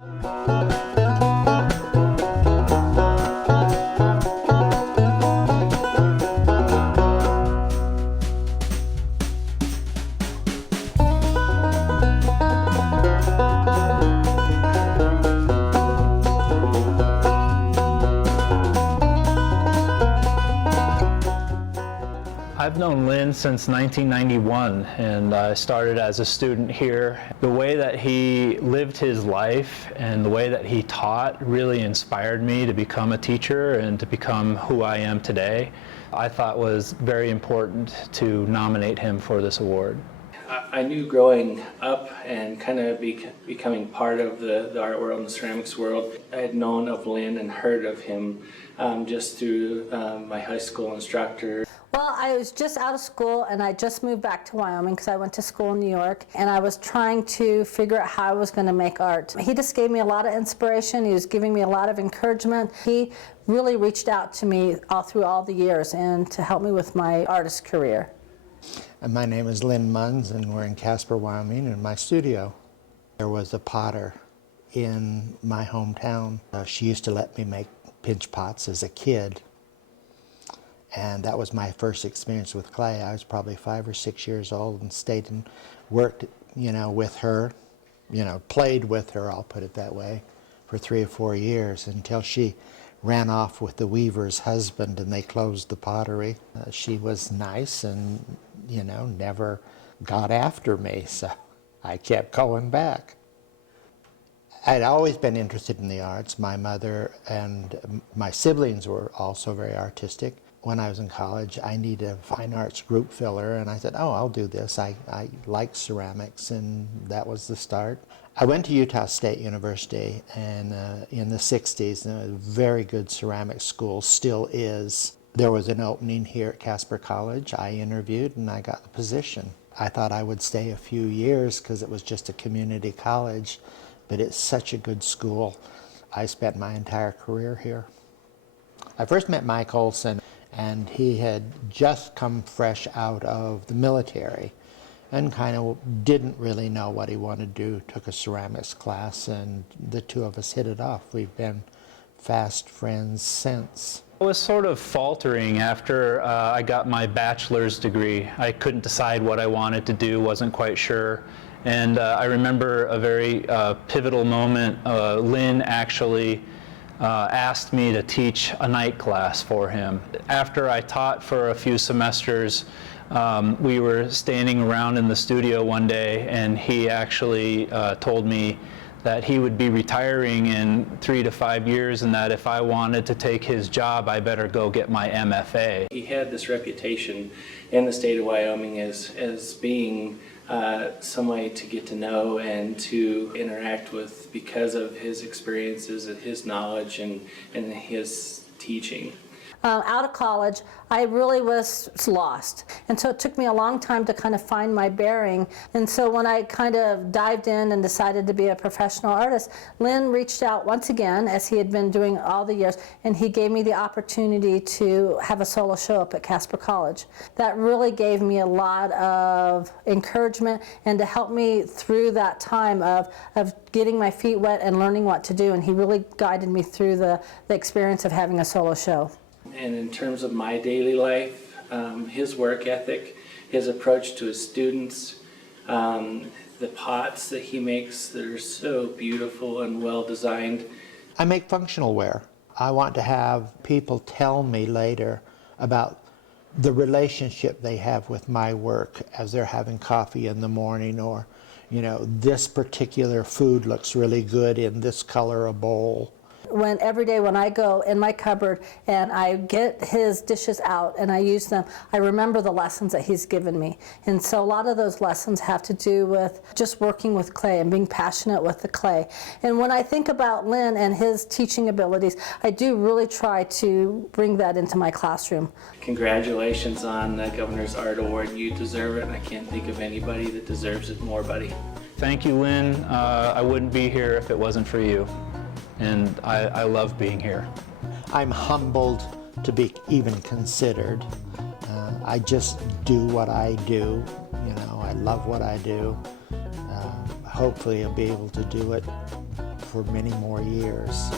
I've known Lynn since 1991, and I started as a student here. The way that he lived his life and the way that he taught really inspired me to become a teacher and to become who I am today. I thought was very important to nominate him for this award. I knew growing up and kind of becoming part of the art world and the ceramics world, I had known of Lynn and heard of him just through my high school instructor. Well, I was just out of school and I just moved back to Wyoming because I went to school in New York, and I was trying to figure out how I was going to make art. He just gave me a lot of inspiration. He was giving me a lot of encouragement. He really reached out to me through all the years and to help me with my artist career. And my name is Lynn Munns, and we're in Casper, Wyoming in my studio. There was a potter in my hometown. She used to let me make pinch pots as a kid. And that was my first experience with clay. I was probably 5 or 6 years old and stayed and worked, with her, played with her, I'll put it that way, for 3 or 4 years until she ran off with the weaver's husband and they closed the pottery. She was nice and, never got after me, so I kept going back. I'd always been interested in the arts. My mother and my siblings were also very artistic. When I was in college, I needed a fine arts group filler, and I said, oh, I'll do this. I like ceramics, and that was the start. I went to Utah State University and in the 60s, and a very good ceramics school, still is. There was an opening here at Casper College. I interviewed, and I got the position. I thought I would stay a few years because it was just a community college, but it's such a good school. I spent my entire career here. I first met Mike Olson, and he had just come fresh out of the military and kind of didn't really know what he wanted to do. Took a ceramics class, and the two of us hit it off. We've been fast friends since. I was sort of faltering after I got my bachelor's degree. I couldn't decide what I wanted to do, wasn't quite sure. And I remember a very pivotal moment. Lynn actually asked me to teach a night class for him. After I taught for a few semesters, we were standing around in the studio one day, and he actually told me that he would be retiring in 3 to 5 years, and that if I wanted to take his job, I better go get my MFA. He had this reputation in the state of Wyoming as being somebody to get to know and to interact with because of his experiences and his knowledge and his teaching. Out of college, I really was lost. And so it took me a long time to kind of find my bearing. And so when I kind of dived in and decided to be a professional artist, Lynn reached out once again, as he had been doing all the years, and he gave me the opportunity to have a solo show up at Casper College. That really gave me a lot of encouragement and to help me through that time of getting my feet wet and learning what to do. And he really guided me through the experience of having a solo show. And in terms of my daily life, his work ethic, his approach to his students, the pots that he makes that are so beautiful and well designed. I make functional ware. I want to have people tell me later about the relationship they have with my work as they're having coffee in the morning, or, this particular food looks really good in this color of bowl. Every day when I go in my cupboard and I get his dishes out and I use them, I remember the lessons that he's given me. And so a lot of those lessons have to do with just working with clay and being passionate with the clay. And when I think about Lynn and his teaching abilities, I do really try to bring that into my classroom. Congratulations on the Governor's Art Award. You deserve it, and I can't think of anybody that deserves it more, buddy. Thank you, Lynn. I wouldn't be here if it wasn't for you. And I love being here. I'm humbled to be even considered. I just do what I do. I love what I do. Hopefully I'll be able to do it for many more years.